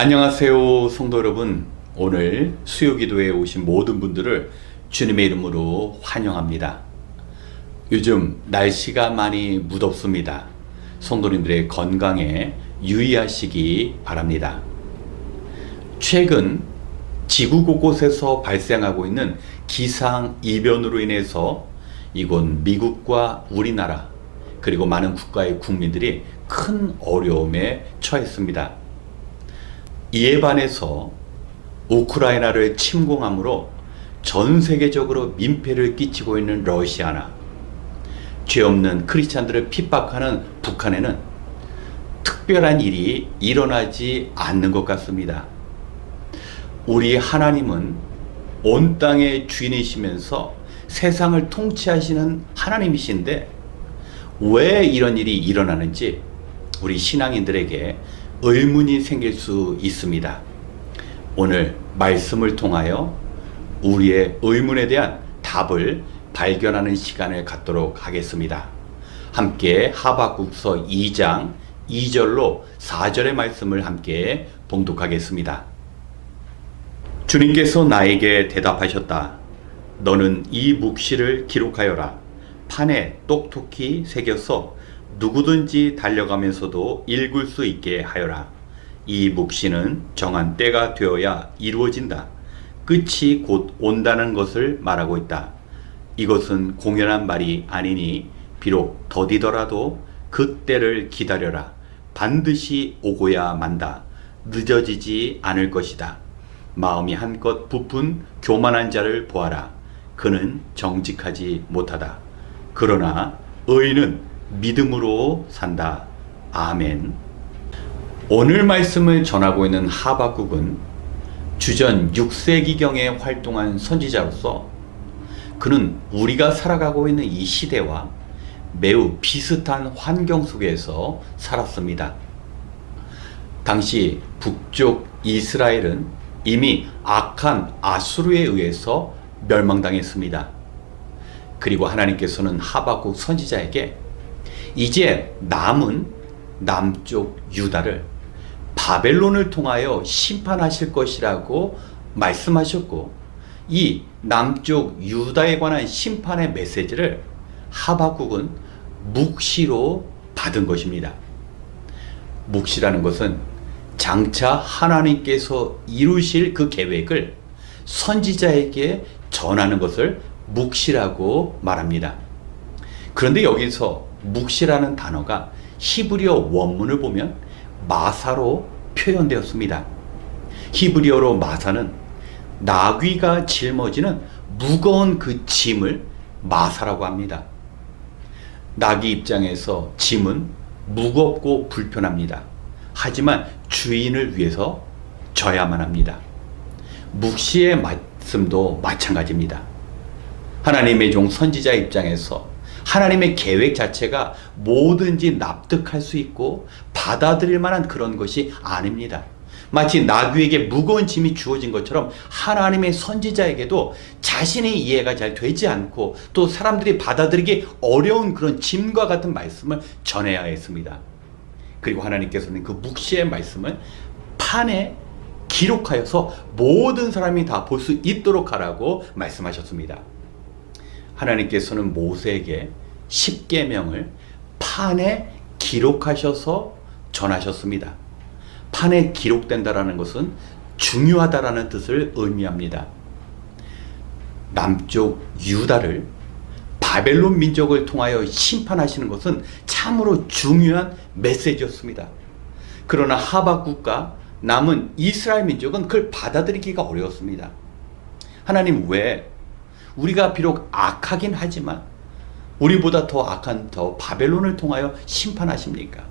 안녕하세요 성도 여러분. 오늘 수요기도에 오신 모든 분들을 주님의 이름으로 환영합니다. 요즘 날씨가 많이 무덥습니다. 성도님들의 건강에 유의하시기 바랍니다. 최근 지구 곳곳에서 발생하고 있는 기상이변으로 인해서 이곳 미국과 우리나라 그리고 많은 국가의 국민들이 큰 어려움에 처했습니다. 이에 반해서 우크라이나를 침공함으로 전 세계적으로 민폐를 끼치고 있는 러시아나 죄 없는 크리스찬들을 핍박하는 북한에는 특별한 일이 일어나지 않는 것 같습니다. 우리 하나님은 온 땅의 주인이시면서 세상을 통치하시는 하나님이신데 왜 이런 일이 일어나는지 우리 신앙인들에게 의문이 생길 수 있습니다. 오늘 말씀을 통하여 우리의 의문에 대한 답을 발견하는 시간을 갖도록 하겠습니다. 함께 하박국서 2장 2절로 4절의 말씀을 함께 봉독하겠습니다. 주님께서 나에게 대답하셨다. 너는 이 묵시를 기록하여라. 판에 똑똑히 새겨서 누구든지 달려가면서도 읽을 수 있게 하여라. 이 묵시는 정한 때가 되어야 이루어진다. 끝이 곧 온다는 것을 말하고 있다. 이것은 공연한 말이 아니니 비록 더디더라도 그 때를 기다려라. 반드시 오고야 만다. 늦어지지 않을 것이다. 마음이 한껏 부푼 교만한 자를 보아라. 그는 정직하지 못하다. 그러나 의인은 믿음으로 산다. 아멘. 오늘 말씀을 전하고 있는 하박국은 주전 6세기경에 활동한 선지자로서 그는 우리가 살아가고 있는 이 시대와 매우 비슷한 환경 속에서 살았습니다. 당시 북쪽 이스라엘은 이미 악한 아수르에 의해서 멸망당했습니다. 그리고 하나님께서는 하박국 선지자에게 이제 남은 남쪽 유다를 바벨론을 통하여 심판하실 것이라고 말씀하셨고, 이 남쪽 유다에 관한 심판의 메시지를 하박국은 묵시로 받은 것입니다. 묵시라는 것은 장차 하나님께서 이루실 그 계획을 선지자에게 전하는 것을 묵시라고 말합니다. 그런데 여기서 묵시라는 단어가 히브리어 원문을 보면 마사로 표현되었습니다. 히브리어로 마사는 나귀가 짊어지는 무거운 그 짐을 마사라고 합니다. 나귀 입장에서 짐은 무겁고 불편합니다. 하지만 주인을 위해서 져야만 합니다. 묵시의 말씀도 마찬가지입니다. 하나님의 종 선지자 입장에서 하나님의 계획 자체가 뭐든지 납득할 수 있고 받아들일 만한 그런 것이 아닙니다. 마치 나귀에게 무거운 짐이 주어진 것처럼 하나님의 선지자에게도 자신의 이해가 잘 되지 않고 또 사람들이 받아들이기 어려운 그런 짐과 같은 말씀을 전해야 했습니다. 그리고 하나님께서는 그 묵시의 말씀을 판에 기록하여서 모든 사람이 다 볼 수 있도록 하라고 말씀하셨습니다. 하나님께서는 모세에게 십계명을 판에 기록하셔서 전하셨습니다. 판에 기록된다라는 것은 중요하다라는 뜻을 의미합니다. 남쪽 유다를 바벨론 민족을 통하여 심판하시는 것은 참으로 중요한 메시지였습니다. 그러나 하박국과 남은 이스라엘 민족은 그걸 받아들이기가 어려웠습니다. 하나님 왜 우리가 비록 악하긴 하지만 우리보다 더 악한 더 바벨론을 통하여 심판하십니까?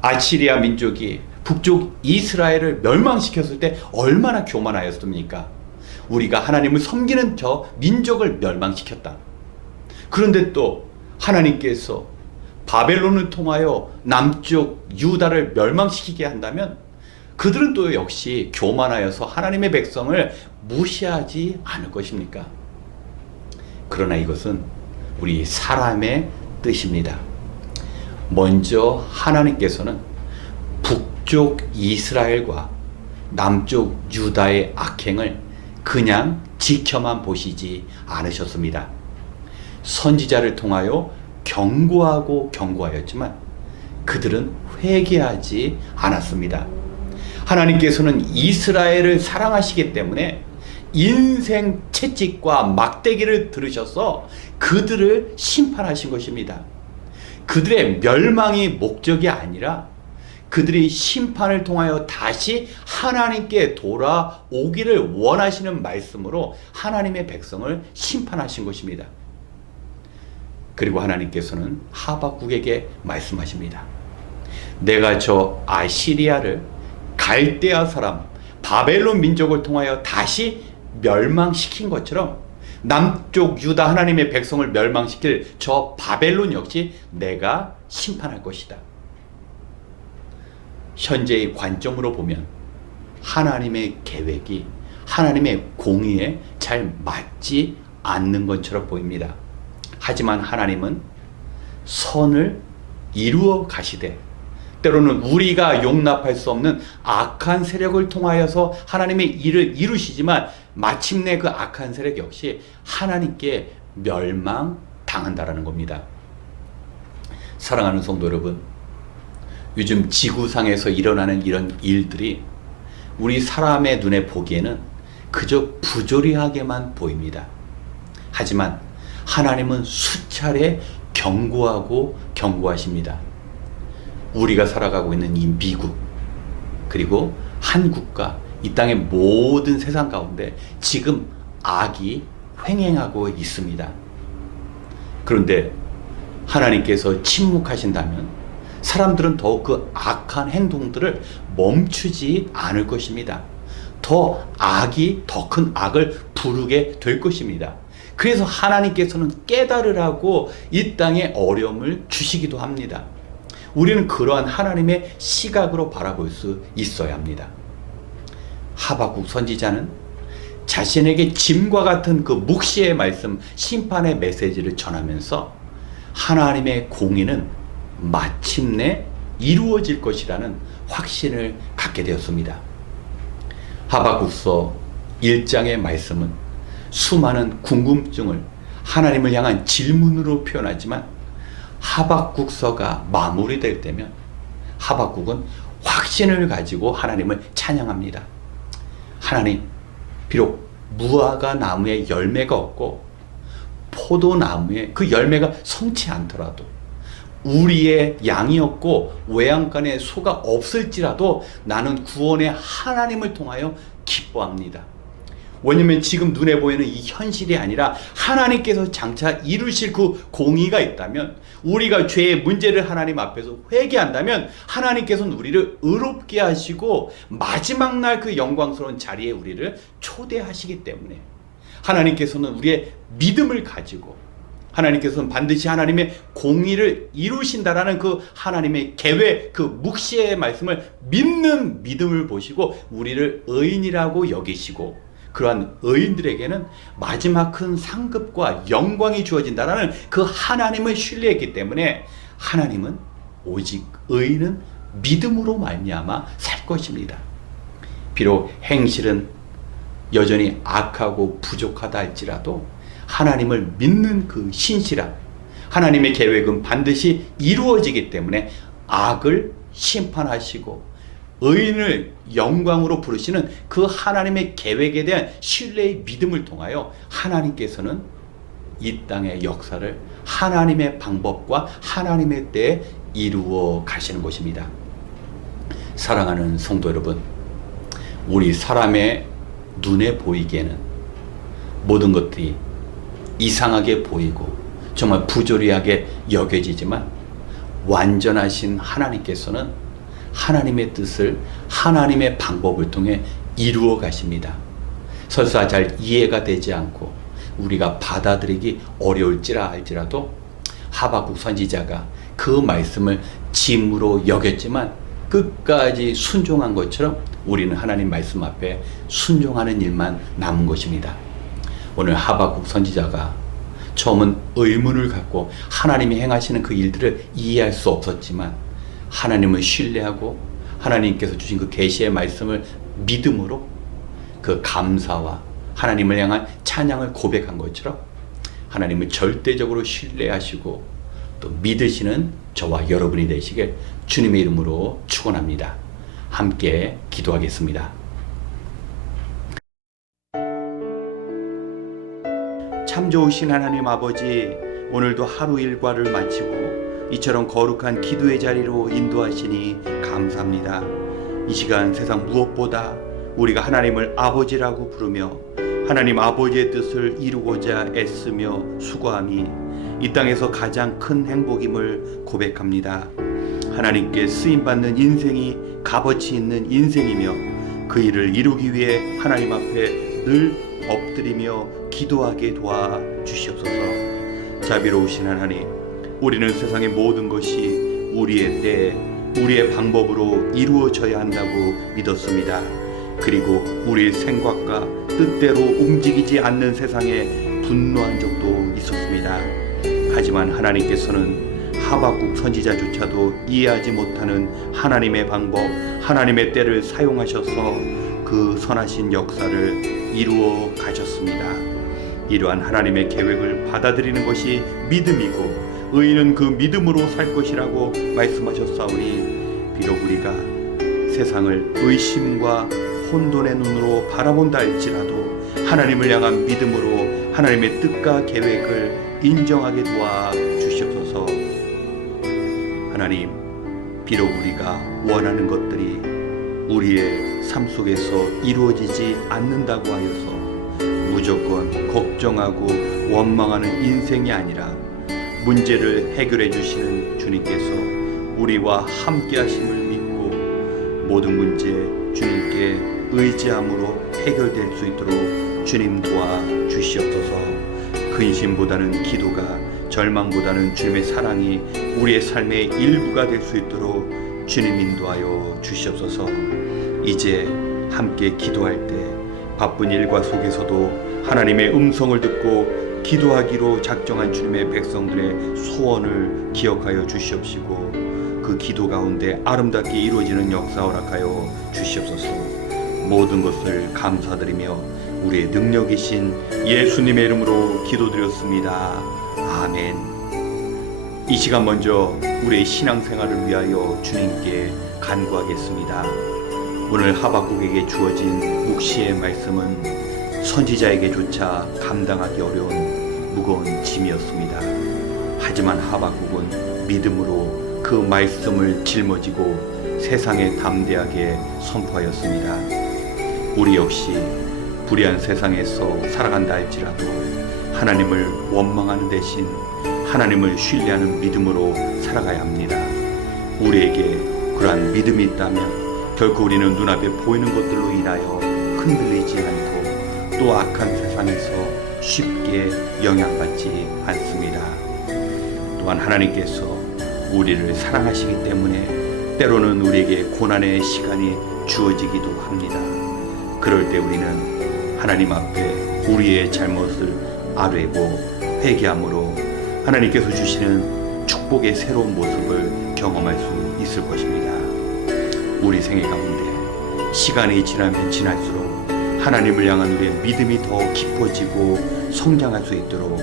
아시리아 민족이 북쪽 이스라엘을 멸망시켰을 때 얼마나 교만하였습니까? 우리가 하나님을 섬기는 저 민족을 멸망시켰다. 그런데 또 하나님께서 바벨론을 통하여 남쪽 유다를 멸망시키게 한다면 그들은 또 역시 교만하여서 하나님의 백성을 무시하지 않을 것입니까? 그러나 이것은 우리 사람의 뜻입니다. 먼저 하나님께서는 북쪽 이스라엘과 남쪽 유다의 악행을 그냥 지켜만 보시지 않으셨습니다. 선지자를 통하여 경고하였지만 그들은 회개하지 않았습니다. 하나님께서는 이스라엘을 사랑하시기 때문에 인생 채찍과 막대기를 들으셔서 그들을 심판하신 것입니다. 그들의 멸망이 목적이 아니라 그들이 심판을 통하여 다시 하나님께 돌아오기를 원하시는 말씀으로 하나님의 백성을 심판하신 것입니다. 그리고 하나님께서는 하박국에게 말씀하십니다. 내가 저 아시리아를 갈대아 사람 바벨론 민족을 통하여 다시 멸망시킨 것처럼 남쪽 유다 하나님의 백성을 멸망시킬 저 바벨론 역시 내가 심판할 것이다. 현재의 관점으로 보면 하나님의 계획이 하나님의 공의에 잘 맞지 않는 것처럼 보입니다. 하지만 하나님은 선을 이루어 가시되 때로는 우리가 용납할 수 없는 악한 세력을 통하여서 하나님의 일을 이루시지만 마침내 그 악한 세력 역시 하나님께 멸망당한다라는 겁니다. 사랑하는 성도 여러분, 요즘 지구상에서 일어나는 이런 일들이 우리 사람의 눈에 보기에는 그저 부조리하게만 보입니다. 하지만 하나님은 수차례 경고하십니다. 우리가 살아가고 있는 이 미국 그리고 한국과 이 땅의 모든 세상 가운데 지금 악이 횡행하고 있습니다. 그런데 하나님께서 침묵하신다면 사람들은 더욱 그 악한 행동들을 멈추지 않을 것입니다. 더 큰 악을 부르게 될 것입니다. 그래서 하나님께서는 깨달으라고 이 땅에 어려움을 주시기도 합니다. 우리는 그러한 하나님의 시각으로 바라볼 수 있어야 합니다. 하박국 선지자는 자신에게 짐과 같은 그 묵시의 말씀, 심판의 메시지를 전하면서 하나님의 공의는 마침내 이루어질 것이라는 확신을 갖게 되었습니다. 하박국서 1장의 말씀은 수많은 궁금증을 하나님을 향한 질문으로 표현하지만 하박국서가 마무리될 때면 하박국은 확신을 가지고 하나님을 찬양합니다. 하나님, 비록 무화과 나무에 열매가 없고 포도나무에 그 열매가 성치 않더라도 우리의 양이 없고 외양간에 소가 없을지라도 나는 구원의 하나님을 통하여 기뻐합니다. 왜냐하면 지금 눈에 보이는 이 현실이 아니라 하나님께서 장차 이루실 그 공의가 있다면, 우리가 죄의 문제를 하나님 앞에서 회개한다면 하나님께서는 우리를 의롭게 하시고 마지막 날 그 영광스러운 자리에 우리를 초대하시기 때문에 하나님께서는 우리의 믿음을 가지고 하나님께서는 반드시 하나님의 공의를 이루신다라는 그 하나님의 계획, 그 묵시의 말씀을 믿는 믿음을 보시고 우리를 의인이라고 여기시고, 그러한 의인들에게는 마지막 큰 상급과 영광이 주어진다라는 그 하나님을 신뢰했기 때문에 하나님은 오직 의인은 믿음으로 말미암아 살 것입니다. 비록 행실은 여전히 악하고 부족하다 할지라도 하나님을 믿는 그 신실함, 하나님의 계획은 반드시 이루어지기 때문에 악을 심판하시고 의인을 영광으로 부르시는 그 하나님의 계획에 대한 신뢰의 믿음을 통하여 하나님께서는 이 땅의 역사를 하나님의 방법과 하나님의 때에 이루어 가시는 것입니다. 사랑하는 성도 여러분, 우리 사람의 눈에 보이기에는 모든 것들이 이상하게 보이고 정말 부조리하게 여겨지지만 완전하신 하나님께서는 하나님의 뜻을 하나님의 방법을 통해 이루어 가십니다. 설사 잘 이해가 되지 않고 우리가 받아들이기 어려울지라 할지라도 하박국 선지자가 그 말씀을 짐으로 여겼지만 끝까지 순종한 것처럼 우리는 하나님 말씀 앞에 순종하는 일만 남은 것입니다. 오늘 하박국 선지자가 처음은 의문을 갖고 하나님이 행하시는 그 일들을 이해할 수 없었지만 하나님을 신뢰하고 하나님께서 주신 그 계시의 말씀을 믿음으로 그 감사와 하나님을 향한 찬양을 고백한 것처럼 하나님을 절대적으로 신뢰하시고 또 믿으시는 저와 여러분이 되시길 주님의 이름으로 축원합니다. 함께 기도하겠습니다. 참 좋으신 하나님 아버지, 오늘도 하루 일과를 마치고 이처럼 거룩한 기도의 자리로 인도하시니 감사합니다. 이 시간 세상 무엇보다 우리가 하나님을 아버지라고 부르며 하나님 아버지의 뜻을 이루고자 애쓰며 수고함이 이 땅에서 가장 큰 행복임을 고백합니다. 하나님께 쓰임받는 인생이 값어치 있는 인생이며 그 일을 이루기 위해 하나님 앞에 늘 엎드리며 기도하게 도와주시옵소서. 자비로우신 하나님, 우리는 세상의 모든 것이 우리의 때, 우리의 방법으로 이루어져야 한다고 믿었습니다. 그리고 우리의 생각과 뜻대로 움직이지 않는 세상에 분노한 적도 있었습니다. 하지만 하나님께서는 하박국 선지자조차도 이해하지 못하는 하나님의 방법, 하나님의 때를 사용하셔서 그 선하신 역사를 이루어 가셨습니다. 이러한 하나님의 계획을 받아들이는 것이 믿음이고 의인은 그 믿음으로 살 것이라고 말씀하셨사오니, 비록 우리가 세상을 의심과 혼돈의 눈으로 바라본다 할지라도 하나님을 향한 믿음으로 하나님의 뜻과 계획을 인정하게 도와주시옵소서. 하나님, 비록 우리가 원하는 것들이 우리의 삶 속에서 이루어지지 않는다고 하여서 무조건 걱정하고 원망하는 인생이 아니라 문제를 해결해 주시는 주님께서 우리와 함께 하심을 믿고 모든 문제 주님께 의지함으로 해결될 수 있도록 주님 도와주시옵소서. 근심보다는 기도가 절망보다는 주님의 사랑이 우리의 삶의 일부가 될 수 있도록 주님 인도하여 주시옵소서. 이제 함께 기도할 때 바쁜 일과 속에서도 하나님의 음성을 듣고 기도하기로 작정한 주님의 백성들의 소원을 기억하여 주시옵시고 그 기도 가운데 아름답게 이루어지는 역사 허락하여 주시옵소서. 모든 것을 감사드리며 우리의 능력이신 예수님의 이름으로 기도드렸습니다. 아멘. 이 시간 먼저 우리의 신앙생활을 위하여 주님께 간구하겠습니다. 오늘 하박국에게 주어진 묵시의 말씀은 선지자에게조차 감당하기 어려운 무거운 짐이었습니다. 하지만 하박국은 믿음으로 그 말씀을 짊어지고 세상에 담대하게 선포하였습니다. 우리 역시 불의한 세상에서 살아간다 할지라도 하나님을 원망하는 대신 하나님을 신뢰하는 믿음으로 살아가야 합니다. 우리에게 그러한 믿음이 있다면 결코 우리는 눈앞에 보이는 것들로 인하여 흔들리지 않고 또 악한 세상에서 쉽게 영향받지 않습니다. 또한 하나님께서 우리를 사랑하시기 때문에 때로는 우리에게 고난의 시간이 주어지기도 합니다. 그럴 때 우리는 하나님 앞에 우리의 잘못을 아뢰고 회개함으로 하나님께서 주시는 축복의 새로운 모습을 경험할 수 있을 것입니다. 우리 생애 가운데 시간이 지나면 지날수록 하나님을 향한 우리의 믿음이 더 깊어지고 성장할 수 있도록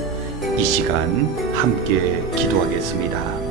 이 시간 함께 기도하겠습니다.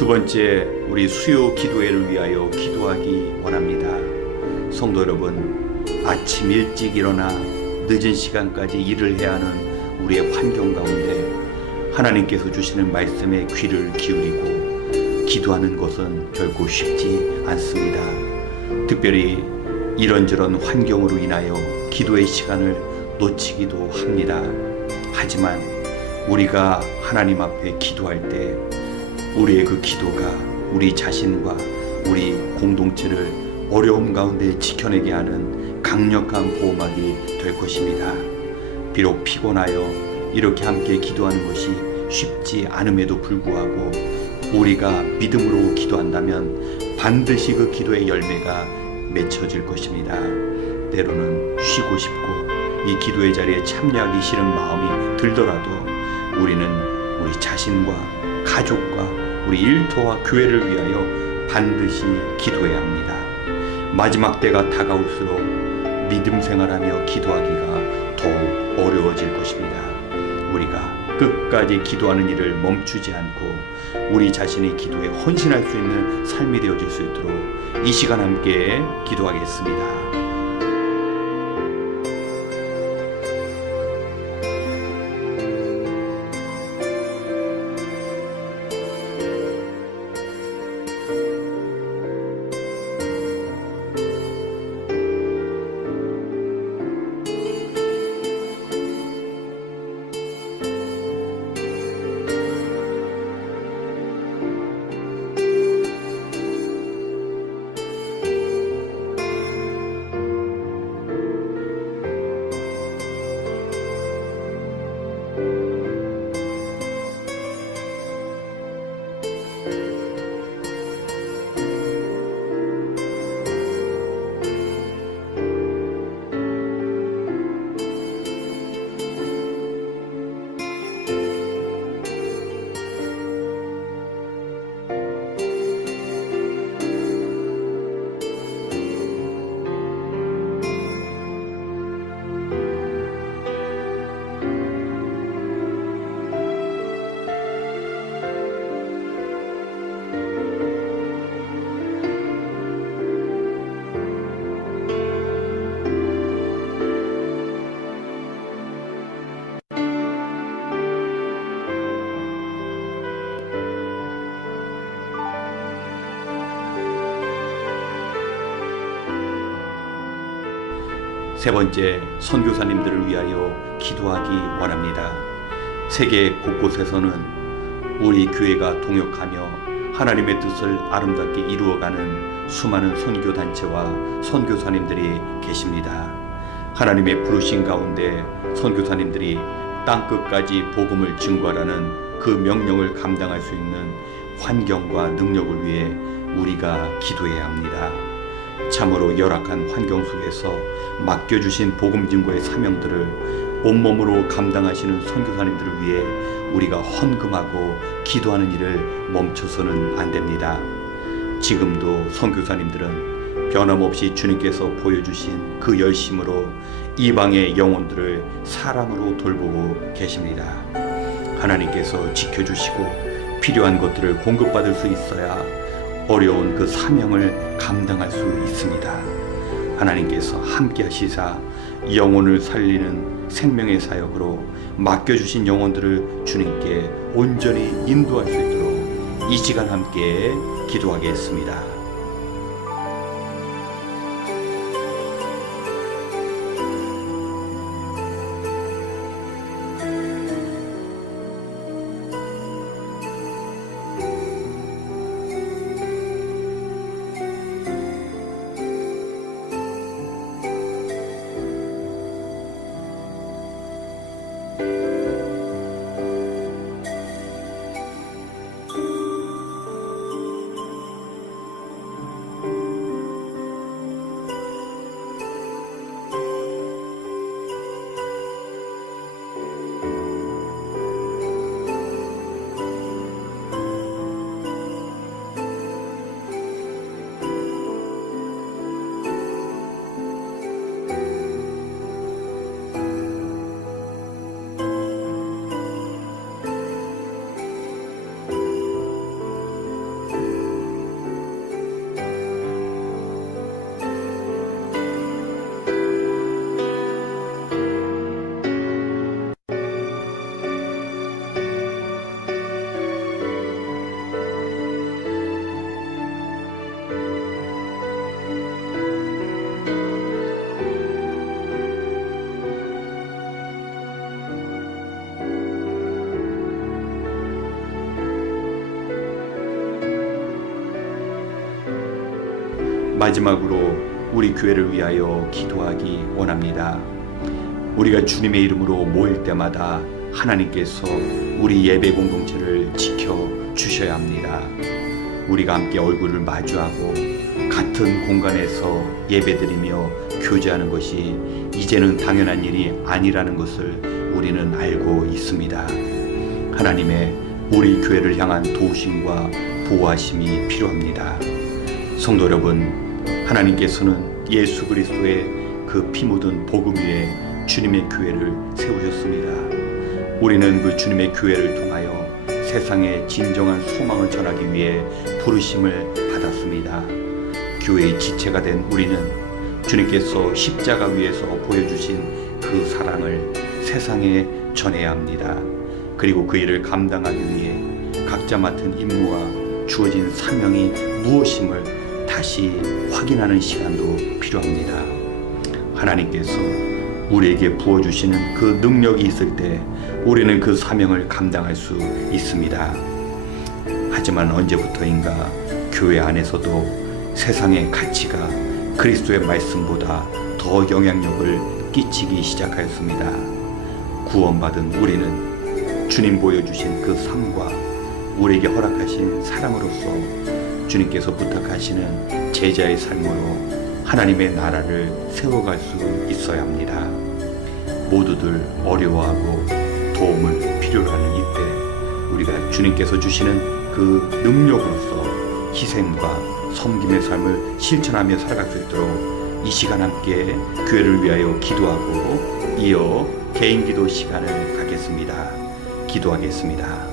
두 번째, 우리 수요 기도회를 위하여 기도하기 원합니다. 성도 여러분, 아침 일찍 일어나 늦은 시간까지 일을 해야 하는 우리의 환경 가운데 하나님께서 주시는 말씀에 귀를 기울이고 기도하는 것은 결코 쉽지 않습니다. 특별히 이런저런 환경으로 인하여 기도의 시간을 놓치기도 합니다. 하지만 우리가 하나님 앞에 기도할 때 우리의 그 기도가 우리 자신과 우리 공동체를 어려움 가운데 지켜내게 하는 강력한 보호막이 될 것입니다. 비록 피곤하여 이렇게 함께 기도하는 것이 쉽지 않음에도 불구하고 우리가 믿음으로 기도한다면 반드시 그 기도의 열매가 맺혀질 것입니다. 때로는 쉬고 싶고 이 기도의 자리에 참여하기 싫은 마음이 들더라도 우리는 우리 자신과 가족과 우리 일터와 교회를 위하여 반드시 기도해야 합니다. 마지막 때가 다가올수록 믿음 생활하며 기도하기가 더욱 어려워질 것입니다. 우리가 끝까지 기도하는 일을 멈추지 않고 우리 자신의 기도에 헌신할 수 있는 삶이 되어질 수 있도록 이 시간 함께 기도하겠습니다. 세 번째, 선교사님들을 위하여 기도하기 원합니다. 세계 곳곳에서는 우리 교회가 동역하며 하나님의 뜻을 아름답게 이루어가는 수많은 선교단체와 선교사님들이 계십니다. 하나님의 부르신 가운데 선교사님들이 땅끝까지 복음을 증거하라는 그 명령을 감당할 수 있는 환경과 능력을 위해 우리가 기도해야 합니다. 참으로 열악한 환경 속에서 맡겨주신 복음 증거의 사명들을 온몸으로 감당하시는 선교사님들을 위해 우리가 헌금하고 기도하는 일을 멈춰서는 안 됩니다. 지금도 선교사님들은 변함없이 주님께서 보여주신 그 열심으로 이방의 영혼들을 사랑으로 돌보고 계십니다. 하나님께서 지켜주시고 필요한 것들을 공급받을 수 있어야 어려운 그 사명을 감당할 수 있습니다. 하나님께서 함께 하시사 영혼을 살리는 생명의 사역으로 맡겨주신 영혼들을 주님께 온전히 인도할 수 있도록 이 시간 함께 기도하겠습니다. 마지막으로 우리 교회를 위하여 기도하기 원합니다. 우리가 주님의 이름으로 모일 때마다 하나님께서 우리 예배 공동체를 지켜주셔야 합니다. 우리가 함께 얼굴을 마주하고 같은 공간에서 예배드리며 교제하는 것이 이제는 당연한 일이 아니라는 것을 우리는 알고 있습니다. 하나님의 우리 교회를 향한 도우심과 보호하심이 필요합니다. 성도 여러분, 하나님께서는 예수 그리스도의 그 피 묻은 복음 위에 주님의 교회를 세우셨습니다. 우리는 그 주님의 교회를 통하여 세상에 진정한 소망을 전하기 위해 부르심을 받았습니다. 교회의 지체가 된 우리는 주님께서 십자가 위에서 보여주신 그 사랑을 세상에 전해야 합니다. 그리고 그 일을 감당하기 위해 각자 맡은 임무와 주어진 사명이 무엇임을 다시 확인하는 시간도 필요합니다. 하나님께서 우리에게 부어주시는 그 능력이 있을 때 우리는 그 사명을 감당할 수 있습니다. 하지만 언제부터인가 교회 안에서도 세상의 가치가 그리스도의 말씀보다 더 영향력을 끼치기 시작하였습니다. 구원받은 우리는 주님 보여주신 그 삶과 우리에게 허락하신 사랑으로서 주님께서 부탁하시는 제자의 삶으로 하나님의 나라를 세워갈 수 있어야 합니다. 모두들 어려워하고 도움을 필요로 하는 이때 우리가 주님께서 주시는 그 능력으로서 희생과 섬김의 삶을 실천하며 살아갈 수 있도록 이 시간 함께 교회를 위하여 기도하고 이어 개인 기도 시간을 갖겠습니다. 기도하겠습니다.